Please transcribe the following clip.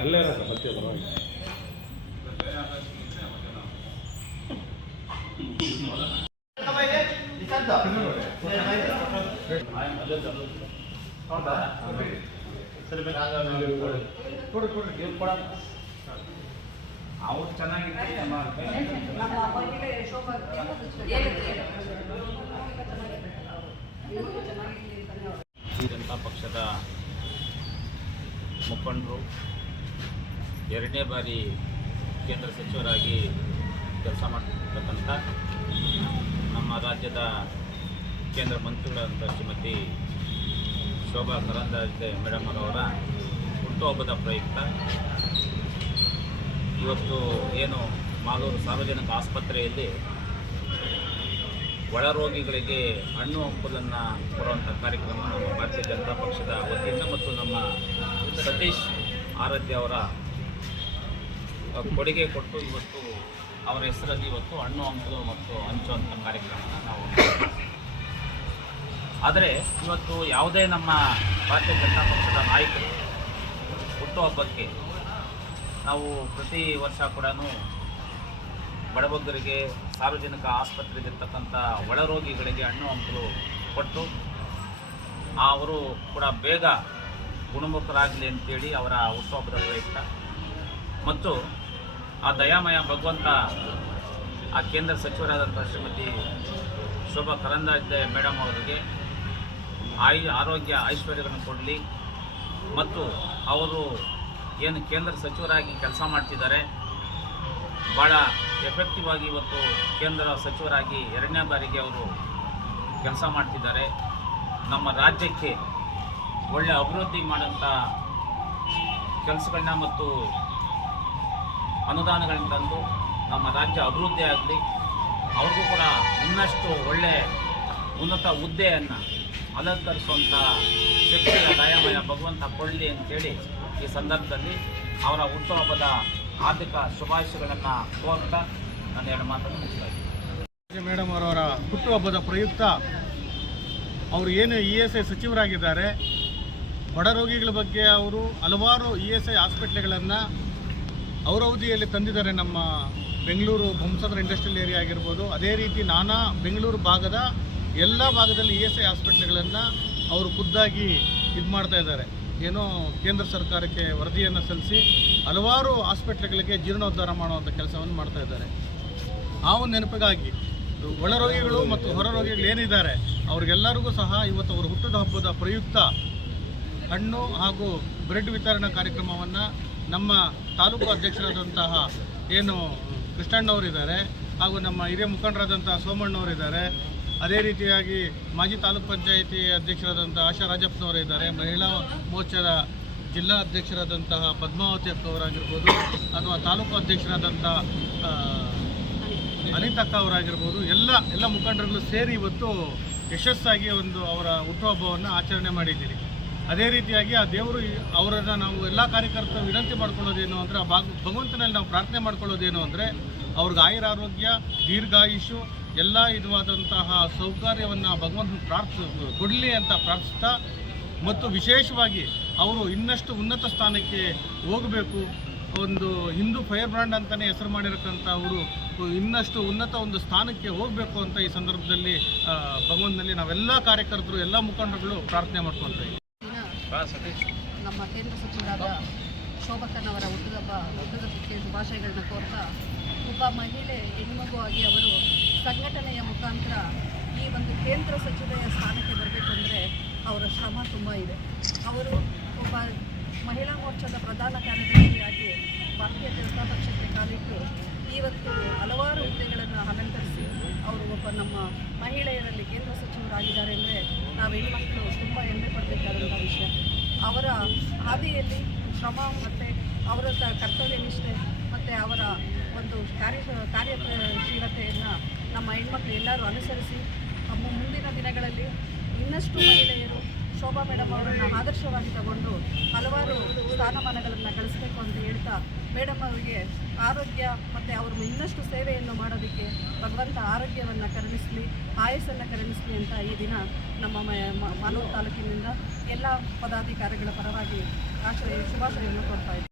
ಅಲ್ಲೇ ಮತ್ತೆ ಅವ್ರು ಚೆನ್ನಾಗಿದ್ದಾರೆ. ಜನತಾ ಪಕ್ಷದ ಮುಖಂಡರು ಎರಡನೇ ಬಾರಿ ಕೇಂದ್ರ ಸಚಿವರಾಗಿ ಕೆಲಸ ಮಾಡ್ತಿರ್ತಕ್ಕಂಥ ನಮ್ಮ ರಾಜ್ಯದ ಕೇಂದ್ರ ಮಂತ್ರಿಗಳಾದಂಥ ಶ್ರೀಮತಿ ಶೋಭಾ ಕರಂದ್ಲಾಜೆ ಮೇಡಮ್ ಅವರ ಹುಟ್ಟುಹಬ್ಬದ ಪ್ರಯುಕ್ತ ಇವತ್ತು ಏನು ಮಾಲೂರು ಸಾರ್ವಜನಿಕ ಆಸ್ಪತ್ರೆಯಲ್ಲಿ ಒಳರೋಗಿಗಳಿಗೆ ಹಣ್ಣು ಹಂಪಲನ್ನು ಕೊಡುವಂಥ ಕಾರ್ಯಕ್ರಮ ನಮ್ಮ ಭಾರತೀಯ ಜನತಾ ಪಕ್ಷದ ವತಿಯಿಂದ ಮತ್ತು ನಮ್ಮ ಸತೀಶ್ ಆರಾಧ್ಯ ಅವರ ಕೊಡುಗೆ ಕೊಟ್ಟು ಇವತ್ತು ಅವರ ಹೆಸರಲ್ಲಿ ಇವತ್ತು ಹಣ್ಣು ಹಂಪಲು ಮತ್ತು ಹಂಚುವಂಥ ಕಾರ್ಯಕ್ರಮನ ನಾವು ಆದರೆ ಇವತ್ತು ಯಾವುದೇ ನಮ್ಮ ಭಾರತೀಯ ಜನತಾ ಪಕ್ಷದ ನಾಯಕರು ಹುಟ್ಟುಹಬ್ಬಕ್ಕೆ ನಾವು ಪ್ರತಿ ವರ್ಷ ಕೂಡ ಬಡಬಗ್ಗರಿಗೆ ಸಾರ್ವಜನಿಕ ಆಸ್ಪತ್ರೆಗಿರ್ತಕ್ಕಂಥ ಒಳರೋಗಿಗಳಿಗೆ ಹಣ್ಣು ಹಂಪಲು ಕೊಟ್ಟು ಅವರು ಕೂಡ ಬೇಗ ಗುಣಮುಖರಾಗಲಿ ಅಂತೇಳಿ ಅವರ ಹುಟ್ಟುಹಬ್ಬದ ಪ್ರಯುಕ್ತ ಮತ್ತು ಆ ದಯಾಮಯ ಭಗವಂತ ಆ ಕೇಂದ್ರ ಸಚಿವರಾದಂಥ ಶ್ರೀಮತಿ ಶೋಭಾ ಕರಂದ್ಲಾಜೆ ಮೇಡಮ್ ಅವರಿಗೆ ಆರೋಗ್ಯ ಐಶ್ವರ್ಯಗಳನ್ನು ಕೊಡಲಿ ಮತ್ತು ಅವರು ಏನು ಕೇಂದ್ರ ಸಚಿವರಾಗಿ ಕೆಲಸ ಮಾಡ್ತಿದ್ದಾರೆ ಭಾಳ ಎಫೆಕ್ಟಿವ್ ಆಗಿ ಇವತ್ತು ಕೇಂದ್ರ ಸಚಿವರಾಗಿ ಎರಡನೇ ಬಾರಿಗೆ ಅವರು ಕೆಲಸ ಮಾಡ್ತಿದ್ದಾರೆ. ನಮ್ಮ ರಾಜ್ಯಕ್ಕೆ ಒಳ್ಳೆಯ ಅಭಿವೃದ್ಧಿ ಮಾಡೋಂಥ ಕೆಲಸಗಳನ್ನ ಮತ್ತು ಅನುದಾನಗಳನ್ನ ತಂದು ನಮ್ಮ ರಾಜ್ಯ ಅಭಿವೃದ್ಧಿ ಆಗಲಿ, ಅವ್ರಿಗೂ ಕೂಡ ಇನ್ನಷ್ಟು ಒಳ್ಳೆಯ ಉನ್ನತ ಹುದ್ದೆಯನ್ನು ಅಲಂಕರಿಸುವಂಥ ಶಕ್ತಿಯ ದಯಾಮಯ ಭಗವಂತ ಕೊಡಲಿ ಅಂತೇಳಿ ಈ ಸಂದರ್ಭದಲ್ಲಿ ಅವರ ಹುಟ್ಟುಹಬ್ಬದ ಹಾರ್ದಿಕ ಶುಭಾಶಯಗಳನ್ನು ಕೋರ್ತಾ ನಾನು ಎರಡು ಮಾತನ್ನು ಮುಗಿಸಲಾಗಿದೆ. ಮೇಡಮ್ ಅವರವರ ಹುಟ್ಟುಹಬ್ಬದ ಪ್ರಯುಕ್ತ ಅವರು ಏನು ESI ಸಚಿವರಾಗಿದ್ದಾರೆ, ಬಡ ರೋಗಿಗಳ ಬಗ್ಗೆ ಅವರು ಹಲವಾರು ESI ಹಾಸ್ಪಿಟ್ಲ್ಗಳನ್ನು ಅವರ ಅವಧಿಯಲ್ಲಿ ತಂದಿದ್ದಾರೆ. ನಮ್ಮ ಬೆಂಗಳೂರು ಬೊಮ್ಮಸಂದ್ರ ಇಂಡಸ್ಟ್ರಿಯಲ್ ಏರಿಯಾ ಆಗಿರ್ಬೋದು, ಅದೇ ರೀತಿ ನಾನಾ ಬೆಂಗಳೂರು ಭಾಗದ ಎಲ್ಲ ಭಾಗದಲ್ಲಿ ESI ಹಾಸ್ಪಿಟ್ಲ್ಗಳನ್ನು ಅವರು ಖುದ್ದಾಗಿ ಇದು ಮಾಡ್ತಾ ಇದ್ದಾರೆ. ಏನೋ ಕೇಂದ್ರ ಸರ್ಕಾರಕ್ಕೆ ವರದಿಯನ್ನು ಸಲ್ಲಿಸಿ ಹಲವಾರು ಹಾಸ್ಪಿಟ್ಲ್ಗಳಿಗೆ ಜೀರ್ಣೋದ್ಧಾರ ಮಾಡುವಂಥ ಕೆಲಸವನ್ನು ಮಾಡ್ತಾ ಇದ್ದಾರೆ. ಆ ಒಂದು ನೆನಪಿಗಾಗಿ ಒಳರೋಗಿಗಳು ಮತ್ತು ಹೊರ ರೋಗಿಗಳು ಏನಿದ್ದಾರೆ ಅವ್ರಿಗೆಲ್ಲರಿಗೂ ಸಹ ಇವತ್ತು ಅವರ ಹುಟ್ಟದ ಹಬ್ಬದ ಪ್ರಯುಕ್ತ ಹಣ್ಣು ಹಾಗೂ ಬ್ರೆಡ್ ವಿತರಣಾ ಕಾರ್ಯಕ್ರಮವನ್ನು ನಮ್ಮ ತಾಲೂಕು ಅಧ್ಯಕ್ಷರಾದಂತಹ ಏನು ಕೃಷ್ಣಣ್ಣವರಿದ್ದಾರೆ ಹಾಗೂ ನಮ್ಮ ಹಿರಿಯ ಮುಖಂಡರಾದಂಥ ಸೋಮಣ್ಣವರಿದ್ದಾರೆ, ಅದೇ ರೀತಿಯಾಗಿ ಮಾಜಿ ತಾಲೂಕು ಪಂಚಾಯಿತಿ ಅಧ್ಯಕ್ಷರಾದಂಥ ಆಶಾ ರಾಜಪ್ಪನವರಿದ್ದಾರೆ, ಮಹಿಳಾ ಮೋರ್ಚಾದ ಜಿಲ್ಲಾ ಅಧ್ಯಕ್ಷರಾದಂತಹ ಪದ್ಮಾವತಿ ಅಕ್ಕವರಾಗಿರ್ಬೋದು ಅಥವಾ ತಾಲೂಕು ಅಧ್ಯಕ್ಷರಾದಂಥ ಅನಿತಕ್ಕ ಅವರಾಗಿರ್ಬೋದು, ಎಲ್ಲ ಮುಖಂಡರುಗಳು ಸೇರಿ ಇವತ್ತು ಯಶಸ್ಸಾಗಿ ಒಂದು ಅವರ ಹುಟ್ಟುಹಬ್ಬವನ್ನು ಆಚರಣೆ ಮಾಡಿದ್ದೀರಿ. ಅದೇ ರೀತಿಯಾಗಿ ಆ ದೇವರು ಅವರನ್ನು ನಾವು ಎಲ್ಲ ಕಾರ್ಯಕರ್ತರು ವಿನಂತಿ ಮಾಡ್ಕೊಳ್ಳೋದೇನು ಅಂದರೆ, ಭಗವಂತನಲ್ಲಿ ನಾವು ಪ್ರಾರ್ಥನೆ ಮಾಡ್ಕೊಳ್ಳೋದೇನು ಅಂದರೆ ಅವ್ರಿಗೆ ಆಯುರಾರೋಗ್ಯ, ದೀರ್ಘಾಯುಷು, ಎಲ್ಲ ವಿಧವಾದಂತಹ ಸೌಕರ್ಯವನ್ನು ಭಗವಂತನ ಕೊಡಲಿ ಅಂತ ಪ್ರಾರ್ಥಿಸ್ತಾ, ಮತ್ತು ವಿಶೇಷವಾಗಿ ಅವರು ಇನ್ನಷ್ಟು ಉನ್ನತ ಸ್ಥಾನಕ್ಕೆ ಹೋಗಬೇಕು. ಒಂದು ಹಿಂದೂ ಫೈರ್ ಬ್ರ್ಯಾಂಡ್ ಅಂತಲೇ ಹೆಸರು ಮಾಡಿರತಕ್ಕಂಥ ಅವರು ಇನ್ನಷ್ಟು ಉನ್ನತ ಒಂದು ಸ್ಥಾನಕ್ಕೆ ಹೋಗಬೇಕು ಅಂತ ಈ ಸಂದರ್ಭದಲ್ಲಿ ಭಗವಂತನಲ್ಲಿ ನಾವೆಲ್ಲ ಕಾರ್ಯಕರ್ತರು, ಎಲ್ಲ ಮುಖಂಡರುಗಳು ಪ್ರಾರ್ಥನೆ ಮಾಡ್ಕೊಳ್ತಾ ಇದ್ದೀವಿ. ನಮ್ಮ ಕೇಂದ್ರ ಸಚಿವರಾದ ಶೋಭಕ್ಕನವರ ಹುಟ್ಟುಹಬ್ಬಕ್ಕೆ ಶುಭಾಶಯಗಳನ್ನ ಕೋರ್ತಾ, ಒಬ್ಬ ಮಹಿಳೆ ಹೆಣ್ಮಗುವಾಗಿ ಅವರು ಸಂಘಟನೆಯ ಮುಖಾಂತರ ಈ ಒಂದು ಕೇಂದ್ರ ಸಚಿವೆಯ ಸ್ಥಾನಕ್ಕೆ ಬರಬೇಕು ಅಂದರೆ ಅವರ ಶ್ರಮ ತುಂಬ ಇದೆ. ಅವರು ಒಬ್ಬ ಮಹಿಳಾ ಮೋರ್ಚಾದ ಪ್ರಧಾನ ಕಾರ್ಯದರ್ಶಿಯಾಗಿ ಭಾರತೀಯ ಜನತಾ ಪಕ್ಷಕ್ಕೆ ಕಾಲಿಟ್ಟು ಇವತ್ತು ಹಲವಾರು ಹುದ್ದೆಗಳನ್ನು ಅಲಂಕರಿಸಿ ಅವರು ಒಬ್ಬ ನಮ್ಮ ಮಹಿಳೆಯರಲ್ಲಿ ಕೇಂದ್ರ ಸಚಿವರಾಗಿದ್ದಾರೆ ಅಂದರೆ ನಾವು ಹೆಣ್ಮಕ್ಳು ತುಂಬ ಹೆಮ್ಮೆ ಪಡಬೇಕಾದಂಥ ವಿಷಯ. ಅವರ ಹಾದಿಯಲ್ಲಿ ಶ್ರಮ ಮತ್ತು ಅವರ ಕರ್ತವ್ಯ ನಿಷ್ಠೆ ಮತ್ತು ಅವರ ಒಂದು ಕಾರ್ಯಶೀಲತೆಯನ್ನು ನಮ್ಮ ಹೆಣ್ಮಕ್ಳು ಎಲ್ಲರೂ ಅನುಸರಿಸಿ ಮುಂದಿನ ದಿನಗಳಲ್ಲಿ ಇನ್ನಷ್ಟು ಮಹಿಳೆಯರು ಶೋಭಾ ಮೇಡಮ್ ಅವರನ್ನು ಆದರ್ಶವಾಗಿ ತಗೊಂಡು ಹಲವಾರು ಸ್ಥಾನಮಾನಗಳನ್ನು ಗಳಿಸಬೇಕು ಅಂತ ಹೇಳ್ತಾ ಮೇಡಮ್ ಅವರಿಗೆ ಆರೋಗ್ಯ ಮತ್ತು ಅವರು ಇನ್ನಷ್ಟು ಸೇವೆಯನ್ನು ಮಾಡೋದಕ್ಕೆ ಭಗವಂತ ಆರೋಗ್ಯವನ್ನು ಕರುಣಿಸಲಿ, ಆಯಸ್ಸನ್ನು ಕರುಣಿಸಲಿ ಅಂತ ಈ ದಿನ ನಮ್ಮ ಮಾಲೂರು ತಾಲೂಕಿನಿಂದ ಎಲ್ಲ ಪದಾಧಿಕಾರಿಗಳ ಪರವಾಗಿ ಶುಭಾಶಯವನ್ನು ಕೊಡ್ತಾ ಇದ್ದೀವಿ.